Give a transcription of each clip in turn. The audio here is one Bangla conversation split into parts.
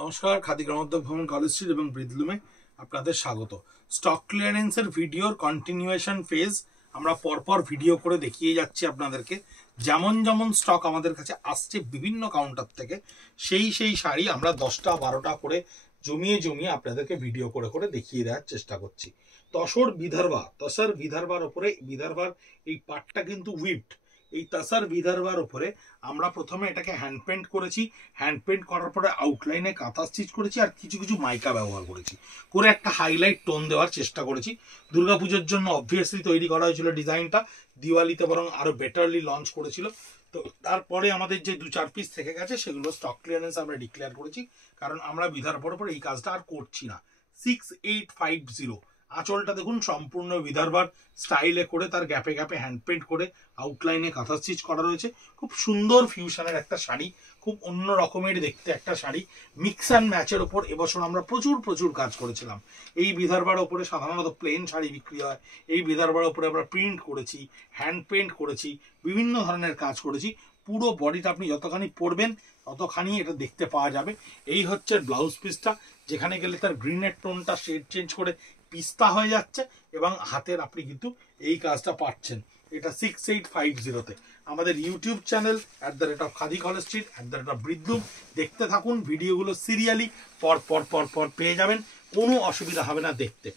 নমস্কার, খাদি গ্রামোদ্যোগ ভবন কলেজ স্ট্রিট এবং ব্রিদলুমে আপনাদের স্বাগত। স্টক ক্লিয়ারেন্সের ভিডিওর কন্টিনিউয়েশন ফেজ আমরা পরপর ভিডিও করে দেখিয়ে যাচ্ছি আপনাদেরকে। যেমন যেমন স্টক আমাদের কাছে আসছে বিভিন্ন কাউন্টার থেকে, সেই শাড়ি আমরা 10টা 12টা করে জমিয়ে আপনাদেরকে ভিডিও করে করে দেখিয়ে দেওয়ার চেষ্টা করছি। তসর বিদর্ভার ওপরে বিদর্ভার এই পাটটা কিন্তু উইভড। এই তসর বিদর্ভার উপরে আমরা প্রথমে এটাকে হ্যান্ড পেন্ট করেছি। হ্যান্ড পেন্ট করার পরে আউটলাইনে কাঁথা স্টিচ করেছি আর কিছু মাইকা ব্যবহার করেছি, করে একটা হাইলাইট টোন দেওয়ার চেষ্টা করেছি। দুর্গাপুজোর জন্য অবভিয়াসলি তৈরি করা হয়েছিল ডিজাইনটা, দিওয়ালিতে বরং আরো বেটারলি লঞ্চ করেছিল। তো তারপরে আমাদের যে 2-4 পিস থেকে গেছে সেগুলো স্টক ক্লিয়ারেন্স আমরা ডিক্লেয়ার করেছি, কারণ আমরা বিদর্ভার উপর এই কাজটা আর করছি না। 6850 আঁচলটা দেখুন সম্পূর্ণ বিদর্ভার স্টাইলে করে তার গ্যাপে গ্যাপে হ্যান্ড পেন্ট করে আউটলাইনে কাঁথা স্টিচ করা রয়েছে। খুব সুন্দর ফিউশনের একটা শাড়ি, খুব অন্য রকমের দেখতে একটা শাড়ি। মিক্স অ্যান্ড ম্যাচের ওপর এবছর আমরা প্রচুর কাজ করেছিলাম। এই বিদর্ভার ওপরে সাধারণত প্লেন শাড়ি বিক্রি হয়, এই বিদর্ভার ওপরে আমরা প্রিন্ট করেছি, হ্যান্ড পেন্ট করেছি, বিভিন্ন ধরনের কাজ করেছি। পুরো বডিটা আপনি যতখানি পরবেন ততখানি এটা দেখতে পাওয়া যাবে। এই হচ্ছে ব্লাউজ পিসটা, যেখানে গেলে তার গ্রিনের টোনটা শেড চেঞ্জ করে পিস্তা হয়ে যাচ্ছে এবং হাতের আপনি কিন্তু এই কাজটা পাচ্ছেন। এটা 6850-তে আমাদের YouTube channel @Khadi College Street @Breathloom দেখতে থাকুন। ভিডিওগুলো সিরিয়ালি পর পেয়ে যাবেন, কোনো অসুবিধা হবে না দেখতে।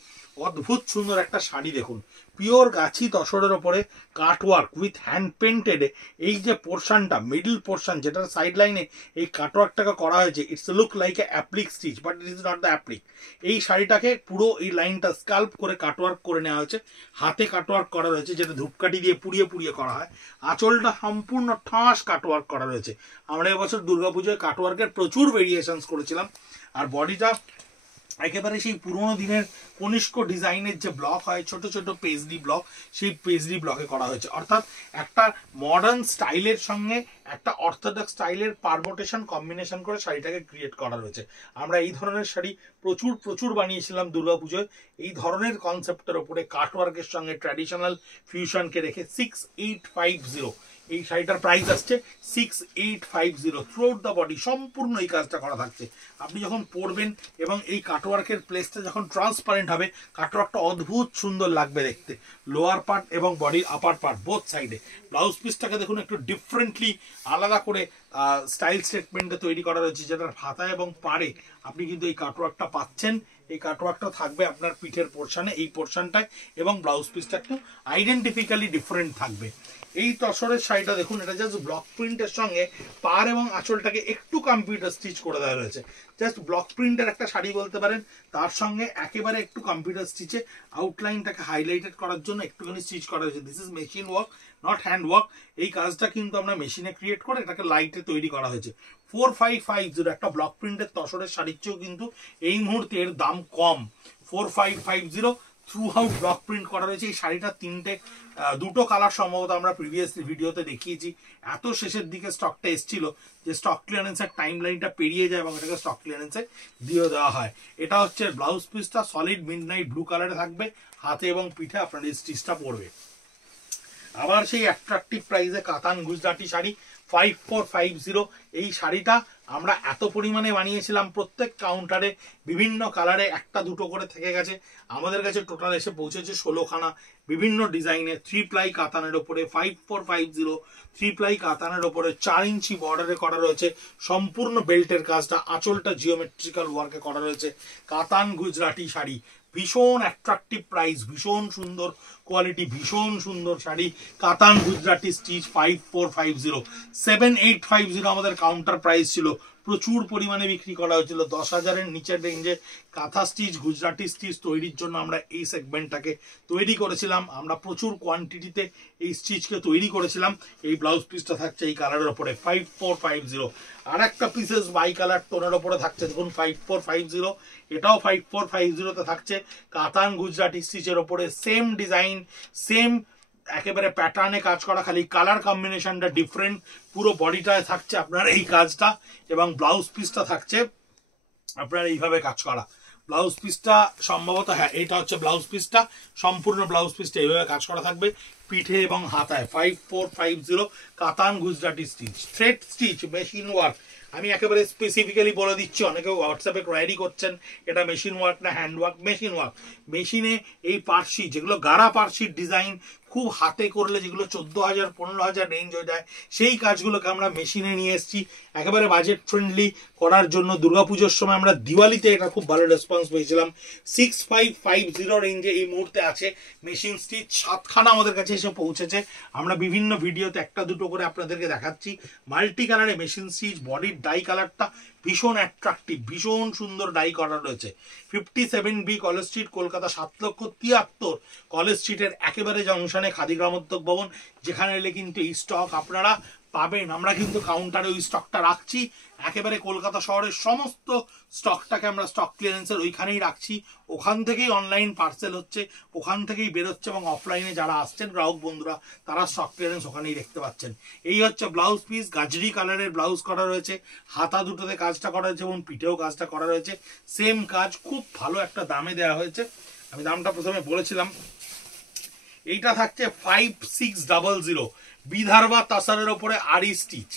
অদ্ভুত সুন্দর একটা শাড়ি দেখুন, পিওর গাছি তসরের ওপরে কাটওয়ার্ক উইথ হ্যান্ড পেন্টেড। এই যে পোর্শনটা, মিডল পোর্শন, যেটার সাইড লাইনে এই কাটওয়ার্কটাকে করা হয়েছে, it's look like a applique stitch but it is not the applique. এই শাড়িটাকে পুরো এই লাইনটা স্কাল্প করে কাটওয়ার্ক করে নেওয়া হয়েছে, হাতে কাটওয়ার্ক করা রয়েছে, যেটা ধূপকাঠি দিয়ে পুড়িয়ে করা হয়। আঁচলটা সম্পূর্ণ ঠাস কাটওয়ার্ক করা রয়েছে। আমরা এবছর দুর্গাপুজোয় কাটওয়ার্কের প্রচুর ভেরিয়েশনস করেছিলাম। আর বডিটা একেবারে সেই পুরোনো দিনের কনিষ্ক ডিজাইনের যে ব্লক হয়, ছোট পেজলি ব্লক, সেই পেজলি ব্লকে করা হয়েছে। অর্থাৎ একটা মডার্ন স্টাইলের সঙ্গে একটা অর্থোডক্স স্টাইলের পারমোটেশন কম্বিনেশন করে শাড়িটাকে ক্রিয়েট করা রয়েছে। আমরা এই ধরনের শাড়ি প্রচুর বানিয়েছিলাম দুর্গাপুজোয়। এই ধরনের কনসেপ্টের ওপরে কাটওয়ার্কের সঙ্গে ট্র্যাডিশনাল ফিউশনকে রেখে 6850 এই শাড়িটার প্রাইস আসছে 6850। থ্রুআউট দ্য বডি সম্পূর্ণ এই কাজটা করা থাকছে। আপনি যখন পরবেন এবং এই কাটওয়ার্কের প্লেসটা যখন ট্রান্সপারেন্ট হবে, কাটওয়ার্কটা অদ্ভুত সুন্দর লাগবে দেখতে, লোয়ার পার্ট এবং বডির আপার পার্ট বোথ সাইডে। ব্লাউজ পিসটাকে দেখুন একটু ডিফারেন্টলি আলাদা করে স্টাইল স্টেটমেন্টে তৈরি করা রয়েছে, যেটার হাতা এবং পাড়ে আপনি কিন্তু এই কাটওয়ার্কটা পাচ্ছেন। এই কাটওয়ার্কটা থাকবে আপনার পিঠের পোর্শনে, এই পোর্শনটায়, এবং ব্লাউজ পিসটা একটু আইডেন্টিফিক্যালি ডিফারেন্ট থাকবে। এই তসরের শাড়িটা দেখুন, এটা জাস্ট ব্লক প্রিন্টের সঙ্গে পাড় এবং আঁচলটাকে একটু কম্পিউটার স্টিচ করে দেওয়া রয়েছে। জাস্ট ব্লক প্রিন্টের একটা শাড়ি বলতে পারেন, তার সঙ্গে একেবারে একটু কম্পিউটার স্টিচে আউটলাইনটাকে হাইলাইটেড করার জন্য একটুখানি স্টিচ করা হয়েছে। This is machine work, not hand work. এই কাজটা কিন্তু আমরা মেশিনে ক্রিয়েট করে এটাকে লাইটে তৈরি করা হয়েছে। 4550 একটা ব্লক প্রিন্টের তসরের শাড়ির চেয়েও কিন্তু এই মুহূর্তে এর দাম কম। 4550 থ্রু আউট ব্লক প্রিন্ট করা রয়েছে। এই শাড়িটা দুটো কালার সম্ভবত আমরা প্রিভিয়াসলি ভিডিওতে দেখিয়েছি। এত শেষের দিকে স্টকটা এসেছিল যে স্টক ক্লিয়ারেন্সের টাইম লাইনটা পেরিয়ে যায় এবং এটাকে স্টক ক্লিয়ারেন্সে দিয়ে দেওয়া হয়। এটা হচ্ছে ব্লাউজ পিসটা, সলিড মিডনাইট ব্লু কালারে থাকবে, হাতে এবং পিঠে আপনার এই স্টিচটা পড়বে। আবার সেই অ্যাট্রাকটিভ প্রাইসে কাতান গুজরাটি শাড়ি 5450। এই শাড়িটা আমরা এত পরিমাণে বানিয়েছিলাম, প্রত্যেক কাউন্টারে বিভিন্ন কালারে একটা দুটো করে থেকে গেছে। আমাদের কাছে টোটাল এসে পৌঁছেছে 16খানা বিভিন্ন ডিজাইনের 3 প্লাই কাতানের ওপরে। 5450 3 প্লাই কাতানের ওপরে 4 ইঞ্চি বর্ডারে করা রয়েছে। সম্পূর্ণ বেল্টের কাজটা, আঁচলটা জিওমেট্রিক্যাল ওয়ার্কে করা রয়েছে। কাতান গুজরাটি শাড়ি, ভীষণ অ্যাট্রাকটিভ প্রাইস, ভীষণ সুন্দর কোয়ালিটি, ভীষণ সুন্দর শাড়ি। কাতান গুজরাটি স্টিচ 5450। 7850 আমাদের কাউন্টার প্রাইস ছিল। প্রচুর পরিমাণে বিক্রি করা হয়েছিল। 10,000-এর নিচের রেঞ্জে কাঁথা স্টিচ, গুজরাটি স্টিচ তৈরির জন্য আমরা এই সেগমেন্টটাকে তৈরি করেছিলাম। আমরা প্রচুর কোয়ান্টিটিতে এই স্টিচকে তৈরি করেছিলাম। এই ব্লাউজ পিসটা থাকছে এই কালারের ওপরে 5450। আর একটা পিসেস বাই কালার টোনের ওপরে থাকছে দেখুন 5450। এটাও 5450-তে থাকছে কাতান গুজরাটি স্টিচের ওপরে। সেম ডিজাইন, সেম একেবারে প্যাটার্নে কাজ করা, খালি কালার কম্বিনেশনটা ডিফারেন্ট। পুরো বডিটায় থাকছে আপনার এই কাজটা এবং ব্লাউজ পিসটা থাকছে আপনার এইভাবে কাজ করা। ব্লাউজ পিসটা সম্ভবত, হ্যাঁ এটা হচ্ছে ব্লাউজ পিসটা, সম্পূর্ণ ব্লাউজ পিসটা এইভাবে কাজ করা থাকবে পিঠে এবং হাতায়। 5450 কাতান Gujarati stitch, thread stitch, machine work. আমি একেবারে স্পেসিফিক্যালি বলে দিচ্ছি, অনেকে হোয়াটসঅ্যাপে কোয়ারি করছেন এটা মেশিন ওয়ার্ক না হ্যান্ড ওয়ার্ক। Machine work. মেশিনে এই পার্সি যেগুলো গাড়া পার্সির ডিজাইন খুব হাতে করলে যেগুলো 14,000 15,000 রেঞ্জ হয়ে যায়, সেই কাজগুলোকে আমরা মেশিনে নিয়ে এসেছি একেবারে বাজেট ফ্রেন্ডলি করার জন্য। দুর্গাপুজোর সময় আমরা দিওয়ালিতে এটা খুব ভালো রেসপন্স পেয়েছিলাম। 6550 রেঞ্জে এই মুহূর্তে আছে মেশিন স্টিচ, 7খানা আমাদের কাছে এসে পৌঁছেছে। আমরা বিভিন্ন ভিডিওতে একটা দুটো করে আপনাদেরকে দেখাচ্ছি। মাল্টি কালারে মেশিন স্টিচ, বডির ডাই কালারটা ভীষণ অ্যাট্রাকটিভ, ভীষণ সুন্দর ডাই করা রয়েছে। 57B College Street, Kolkata 7,73,000 college স্ট্রিটের একেবারে জংশনে খাদি গ্রামোদ্যোগ ভবন, যেখানে এলে কিন্তু এই স্টক আপনারা পাবেন। আমরা কিন্তু কাউন্টারে ওই স্টকটা রাখছি, একেবারে কলকাতা শহরের সমস্ত স্টকটাকে আমরা স্টক ক্লিয়ারেন্সের ওইখানেই রাখছি। ওখান থেকেই অনলাইন পার্সেল হচ্ছে, ওখান থেকেই বেরোচ্ছে, এবং অফলাইনে যারা আসছেন গ্রাহক বন্ধুরা তারা স্টক ক্লিয়ারেন্স ওখানেই দেখতে পাচ্ছেন। এই হচ্ছে ব্লাউজ পিস, গাজরি কালারের ব্লাউজ করা রয়েছে, হাতা দুটোতে কাজটা করা হয়েছে এবং পিঠেও কাজটা করা রয়েছে। সেম কাজ, খুব ভালো একটা দামে দেওয়া হয়েছে। আমি দামটা প্রথমে বলেছিলাম, এইটা থাকছে 5600 বিদর্ভা তাসারের ওপরে আরি স্টিচ।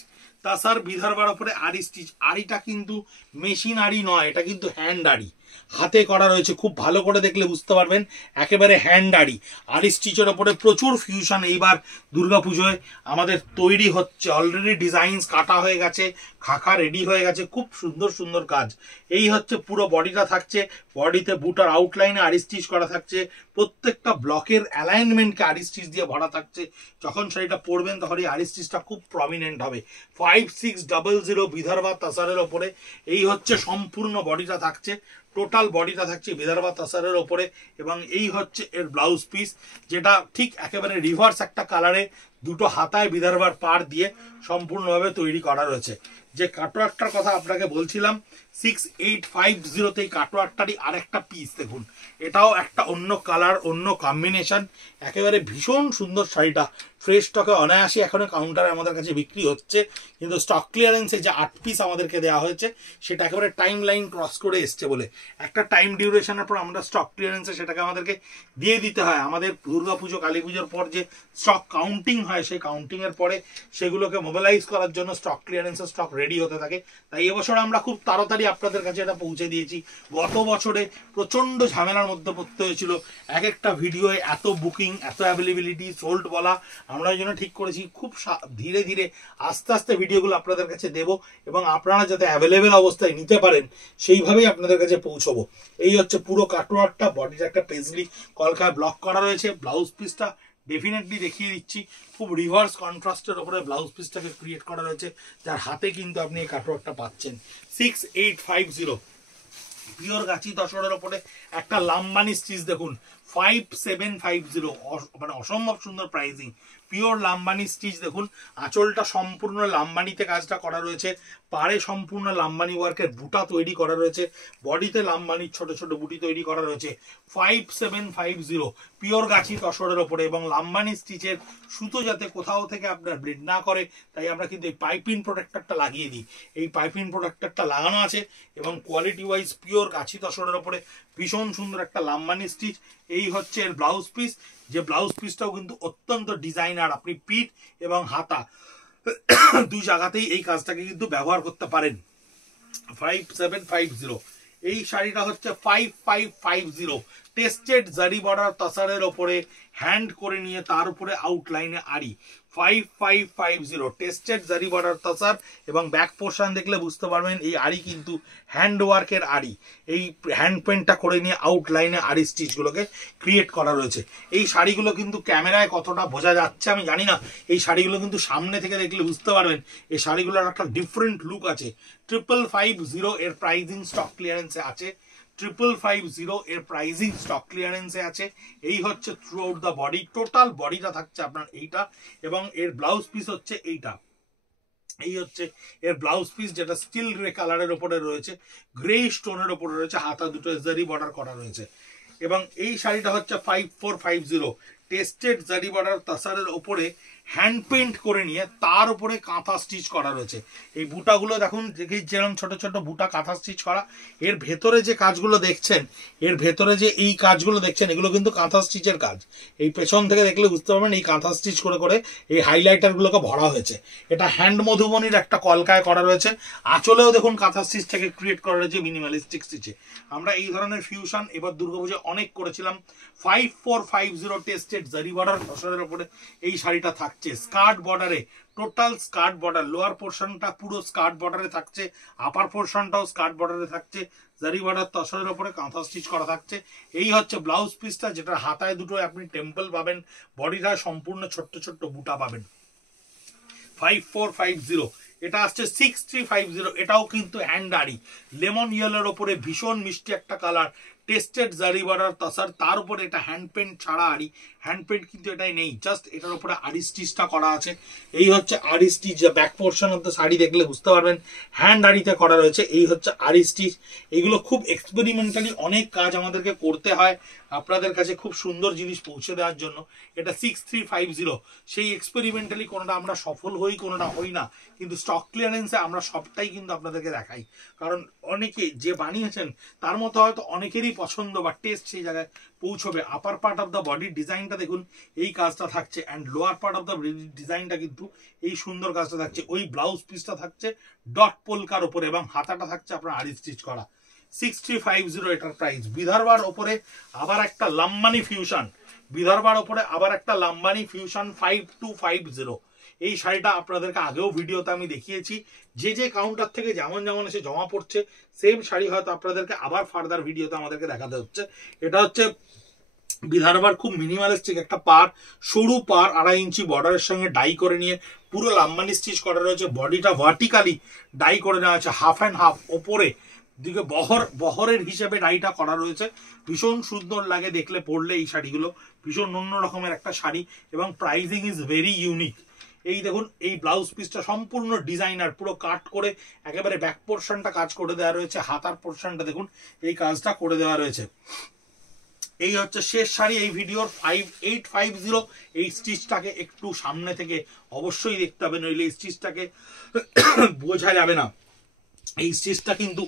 তাসার বিদর্ভার ওপরে আরি স্টিচ। আরিটা কিন্তু মেশিন আরি নয়, এটা কিন্তু হ্যান্ড আরি, হাতে করা রয়েছে। খুব ভালো করে দেখলে বুঝতে পারবেন একেবারে হ্যান্ড আরি। আরি স্টিচের ওপরে প্রচুর ফিউশন এইবার দুর্গাপুজোয় আমাদের তৈরি হচ্ছে। অলরেডি ডিজাইনস কাটা হয়ে গেছে, খাখা রেডি হয়ে গেছে, খুব সুন্দর সুন্দর কাজ। এই হচ্ছে পুরো বডিটা থাকছে, বডিতে বুটার আউটলাইনে আরি স্টিচ করা থাকছে, প্রত্যেকটা ব্লকের অ্যালাইনমেন্টকে আরি স্টিচ দিয়ে ভরা থাকছে। যখন শাড়িটা পরবেন তখন এই আরি স্টিচটা খুব প্রমিনেন্ট হবে। 5600 বিদর্ভা তাসারের ওপরে এই হচ্ছে সম্পূর্ণ বডিটা থাকছে, টোটাল বডিটা থাকছে বিদর্ভা তাসারের ওপরে। এবং এই হচ্ছে এর ব্লাউজ পিস, যেটা ঠিক একেবারে রিভার্স একটা কালারে দুটো হাতায় বিদর্ভার পার দিয়ে সম্পূর্ণভাবে তৈরি করা রয়েছে। যে কাটওয়ার্কটার কথা আপনাকে বলছিলাম 6850 এই কাটওয়ার্কটারই আরেকটা পিস দেখুন, এটাও একটা অন্য কালার, অন্য কম্বিনেশন, একেবারে ভীষণ সুন্দর শাড়িটা। ফ্রেশ স্টকে অনায়াসে এখনো কাউন্টারে আমাদের কাছে বিক্রি হচ্ছে, কিন্তু স্টক ক্লিয়ারেন্সে যে 8 পিস আমাদেরকে দেওয়া হয়েছে সেটা একেবারে টাইম লাইন ক্রস করে এসছে বলে একটা টাইম ডিউরেশনের পর আমরা স্টক ক্লিয়ারেন্সে সেটাকে আমাদেরকে দিয়ে দিতে হয়। আমাদের দুর্গাপুজো কালী পুজোর পর যে স্টক কাউন্টিং হয়, সেই কাউন্টিং এর পরে সেগুলোকে মোবিলাইজ করার জন্য স্টক ক্লিয়ারেন্সের স্টক রেডি হতে থাকে। তাই এবছর আমরা খুব তাড়াতাড়ি আপনাদের কাছে এটা পৌঁছে দিয়েছি। গত বছরে প্রচন্ড ঝামেলার মধ্যে পড়তে হয়েছিল, এক একটা ভিডিওয়ে এত বুকিং, এত অ্যাভেলেবিলিটি, সোল্ড বলা। আমরা এই জন্য ঠিক করেছি খুব ধীরে ধীরে আস্তে আস্তে ভিডিওগুলো আপনাদের কাছে দেব, এবং আপনারা যাতে অ্যাভেলেবেল অবস্থায় নিতে পারেন সেইভাবেই আপনাদের কাছে পৌঁছবো। এই হচ্ছে পুরো কাটওয়ার্কটা, বডির একটা পেজলি কলকায় ব্লক করা রয়েছে। ব্লাউজ পিসটা ডেফিনেটলি দেখিয়ে দিচ্ছি, খুব রিভার্স কন্ট্রাস্টের ওপরে ব্লাউজ পিসটাকে ক্রিয়েট করা রয়েছে, যার হাতে কিন্তু আপনি এই কাটওয়ার্কটা পাচ্ছেন। 6850 পিওর গাছি তসরের ওপরে একটা লাম্বানি স্টিচ দেখুন, 5750, মানে অসম্ভব সুন্দর প্রাইসিং। পিওর লাম্বানি স্টিচ দেখুন, আঁচলটা সম্পূর্ণ লাম্বানিতে কাজটা করা রয়েছে, পাড়ে সম্পূর্ণ লাম্বানি ওয়ার্কের বুটা তৈরি করা রয়েছে, বডিতে লাম্বানির ছোট ছোট বুটি তৈরি করা রয়েছে। 5750 পিওর গাছি তসরের ওপরে, এবং লাম্বানি স্টিচের সুতো যাতে কোথাও থেকে আপনার ব্লিড না করে তাই আমরা কিন্তু এই পাইপিং প্রোটেক্টরটা লাগিয়ে দিই। এই পাইপিং প্রোটেক্টরটা লাগানো আছে, এবং কোয়ালিটি ওয়াইজ পিওর গাছি তসরের ওপরে ভীষণ সুন্দর একটা লাম্বানি স্টিচ। এই হচ্ছে এর ব্লাউজ পিস, যে ব্লাউজ পিসটাও কিন্তু অত্যন্ত ডিজাইনার। আপনি পিঠ এবং হাতা দুই জায়গাতেই এই কাজটাকে কিন্তু ব্যবহার করতে পারেন। 5750 এই শাড়িটা হচ্ছে 5550 টেস্টেড জারি বর্ডার তাসারের ওপরে হ্যান্ড করে নিয়ে তার উপরে আউটলাইনে আরি। 5550 টেস্টেড জারি বর্ডার তাসার, এবং ব্যাক পোর্শন দেখলে বুঝতে পারবেন এই আরি কিন্তু হ্যান্ড ওয়ার্কের আরি। এই হ্যান্ড পেন্টটা করে নিয়ে আউটলাইনে আরি স্টিচগুলোকে ক্রিয়েট করা রয়েছে। এই শাড়িগুলো কিন্তু ক্যামেরায় কতটা বোঝা যাচ্ছে আমি জানি না, এই শাড়িগুলো কিন্তু সামনে থেকে দেখলে বুঝতে পারবেন এই শাড়িগুলোর একটা ডিফারেন্ট লুক আছে। 5550 এর প্রাইসিং স্টক ক্লিয়ারেন্সে আছে, 5550 এর প্রাইসিং স্টক ক্লিয়ারেন্সে আছে। এই হচ্ছে through out the body, total বডিটা থাকছে আপনার এইটা, এবং এর ব্লাউজ পিস হচ্ছে এইটা। এই হচ্ছে এর ব্লাউজ পিস, যেটা স্টিল গ্রে কালারের উপরে রয়েছে, গ্রে স্টোনের উপরে রয়েছে, হাতা দুটো জারি বর্ডার করা রয়েছে। এবং এই শাড়িটা হচ্ছে 5450 টেস্টেড জারি বর্ডার তাসারের ওপরে হ্যান্ড পেইন্ট করে নিয়ে তার উপরে কাঁথা স্টিচ করা রয়েছে। এই বুটাগুলো দেখুন যেরকম ছোট ছোট বুটা কাঁথা স্টিচ করা। এর ভেতরে যে কাজগুলো দেখছেন, এর ভেতরে যে এই কাজগুলো দেখছেন, এগুলো কিন্তু কাঁথা স্টিচের কাজ। এই পেছন থেকে দেখলে বুঝতে পারবেন এই কাঁথা স্টিচ করে করে এই হাইলাইটারগুলোকে ভরা হয়েছে। এটা হ্যান্ড মধুবনির একটা কলকায় করা রয়েছে। আঁচলেও দেখুন কাঁথা স্টিচ থেকে ক্রিয়েট করা রয়েছে মিনিমালিস্টিক স্টিচে। আমরা এই ধরনের ফিউশন এবার দুর্গাপুজোয় অনেক করেছিলাম। 5450 টেস্টেড জারি বর্ডার তসরের উপরে এই শাড়িটা থাকছে স্কার্ট বর্ডারে, টোটাল স্কার্ট বর্ডার। লোয়ার পোর্শনটা পুরো স্কার্ট বর্ডারে থাকছে, আপার পোর্শনটাও স্কার্ট বর্ডারে থাকছে, জারি বর্ডার তসরের উপরে কাঁথা স্টিচ করা থাকছে। এই হচ্ছে ব্লাউজ পিসটা, যেটা হাতায় দুটো আপনি টেম্পল পাবেন, বডিটা সম্পূর্ণ ছোট্ট ছোট্ট বুটা পাবেন। 5450 এটা আসছে 6350। এটাও কিন্তু হ্যান্ড আড়ি, লেমন ইয়েলোর ওপরে ভীষণ মিষ্টি একটা কালার, টেস্টেড জারি বর্ডার তাসার, তার উপরে এটা হ্যান্ড পেন্ট ছাড়া আড়ি। হ্যান্ড পেন্ট কিন্তু এটাই নেই, জাস্ট এটার উপরে আড়ি স্টিচটা করা আছে। এই হচ্ছে আড়ি stitch, back portion of the sari দেখলে বুঝতে পারবেন হ্যান্ড আড়িতে করা রয়েছে। এই হচ্ছে আড়ি স্টিচ। এগুলো খুব এক্সপেরিমেন্টালি অনেক কাজ আমাদেরকে করতে হয় আপনাদের কাছে খুব সুন্দর জিনিস পৌঁছে দেওয়ার জন্য। এটা 6350। সেই এক্সপেরিমেন্টালি কোনোটা আমরা সফল হই, কোনোটা হই না, কিন্তু স্টক ক্লিয়ারেন্সে আমরা সবটাই কিন্তু আপনাদেরকে দেখাই। কারণ অনেকে যে বানিয়েছেন তার মতো হয়তো অনেকেরই পছন্দ বা টেস্ট সেই জায়গায় পৌঁছবে। আপার পার্ট অফ দ্য বডির ডিজাইনটা দেখুন এই কাজটা থাকছে, and lower part of the ডিজাইনটা কিন্তু এই সুন্দর কাজটা থাকছে। ওই ব্লাউজ পিসটা থাকছে ডট পোলকার উপরে এবং হাতাটা থাকছে আপনার আড়ি স্টিচ করা। 6350 এটার প্রাইস। বিদর্ভার ওপরে আবার একটা লাম্বানি ফিউশন, বিদর্ভার ওপরে আবার একটা লাম্বানি ফিউশন 5250। এই শাড়িটা আপনাদেরকে আগেও ভিডিওতে আমি দেখিয়েছি। যে যে কাউন্টার থেকে যেমন যেমন এসে জমা পড়ছে সেম শাড়ি হয়তো আপনাদেরকে আবার ফার্দার ভিডিওতে আমাদেরকে দেখাতে হচ্ছে। এটা হচ্ছে বিদর্ভার খুব মিনিমালিস্টিক একটা পার, সরু পার, 2.5 ইঞ্চি বর্ডারের সঙ্গে ডাই করে নিয়ে পুরো লাম্বানি স্টিচ করা রয়েছে। বডিটা ভার্টিক্যালি ডাই করে নেওয়া আছে, হাফ অ্যান্ড হাফ। ওপরে দিকে বহরের হিসেবে ডাইটা করা রয়েছে। ভীষণ সুন্দর লাগে দেখলে, পরলে এই শাড়িগুলো ভীষণ অন্য রকমের একটা শাড়ি, এবং প্রাইসিং ইজ ভেরি ইউনিক। এই দেখুন এই ব্লাউজ পিসটা সম্পূর্ণ ডিজাইনার, পুরো কাট করে একেবারে ব্যাক পোর্শনটা কাজ করে দেওয়া রয়েছে, হাতার পোর্শনটা দেখুন এই কাজটা করে দেওয়া রয়েছে। এই হচ্ছে শেষ শাড়ি এই ভিডিওর 5850। এই স্টিচটাকে একটু সামনে থেকে অবশ্যই দেখতে হবে, নইলে এই স্টিচটাকে বোঝা যাবে না। এই স্টিচটা কিন্তু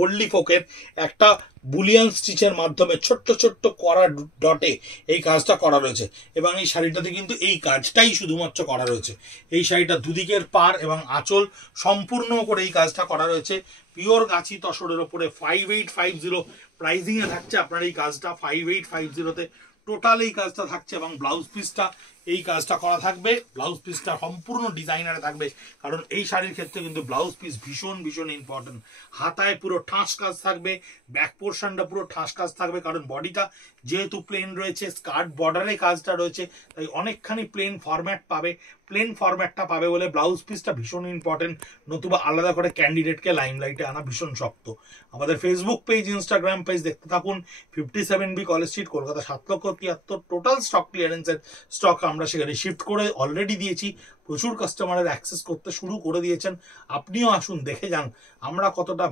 ওল্ডলি ফোকের একটা বুলিয়ান স্টিচের মাধ্যমে ছোট্ট ছোট্ট করা ডটে এই কাজটা করা রয়েছে, এবং এই শাড়িটাতে কিন্তু এই কাজটাই শুধুমাত্র করা রয়েছে। এই শাড়িটা দুদিকের পার এবং আঁচল সম্পূর্ণ করে এই কাজটা করা রয়েছে। পিওর গাছি তসরের ওপরে 5850 প্রাইজিং এ থাকছে আপনার এই কাজটা। 5850-তে টোটাল এই কাজটা থাকছে, এবং ব্লাউজ পিসটা এই কাজটা করা থাকবে। ব্লাউজ পিসটা সম্পূর্ণ ডিজাইনারে থাকবে, কারণ এই শাড়ির ক্ষেত্রে কিন্তু ব্লাউজ পিস ভীষণ ভীষণ ইম্পর্টেন্ট। হাতায় পুরো ঠাস কাজ থাকবে, ব্যাক পোর্শনটা পুরো ঠাস কাজ থাকবে, কারণ বডিটা যেহেতু প্লেন রয়েছে, স্কার্ট বর্ডারে কাজটা রয়েছে, তাই অনেকখানি প্লেন ফরম্যাট পাবে। প্লেন ফরম্যাটটা পাবে বলে ব্লাউজ পিসটা ভীষণ ইম্পর্টেন্ট, নতুবা আলাদা করে ক্যান্ডিডেটকে লাইমলাইটে আনা ভীষণ শক্ত। আমাদের ফেসবুক পেজ, ইনস্টাগ্রাম পেজ দেখতে থাকুন। 57B College Street, Kolkata 7,73,000 total stock ক্লিয়ারেন্সের স্টক আমরা সেখানে শিফট করে অলরেডি দিয়েছি। প্রচুর কাস্টমারের অ্যাক্সেস করতে শুরু করে দিয়েছেন। আপনিও আসুন, দেখে যান আমরা কতটা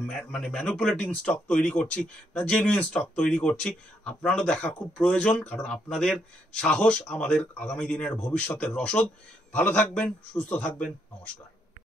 ম্যানিপুলেটিং স্টক তৈরি করছি না জেনুইন স্টক তৈরি করছি। আপনারও দেখা খুব প্রয়োজন, কারণ আপনাদের সাহস আমাদের আগামী দিনের ভবিষ্যতের রসদ। ভালো থাকবেন, সুস্থ থাকবেন, নমস্কার।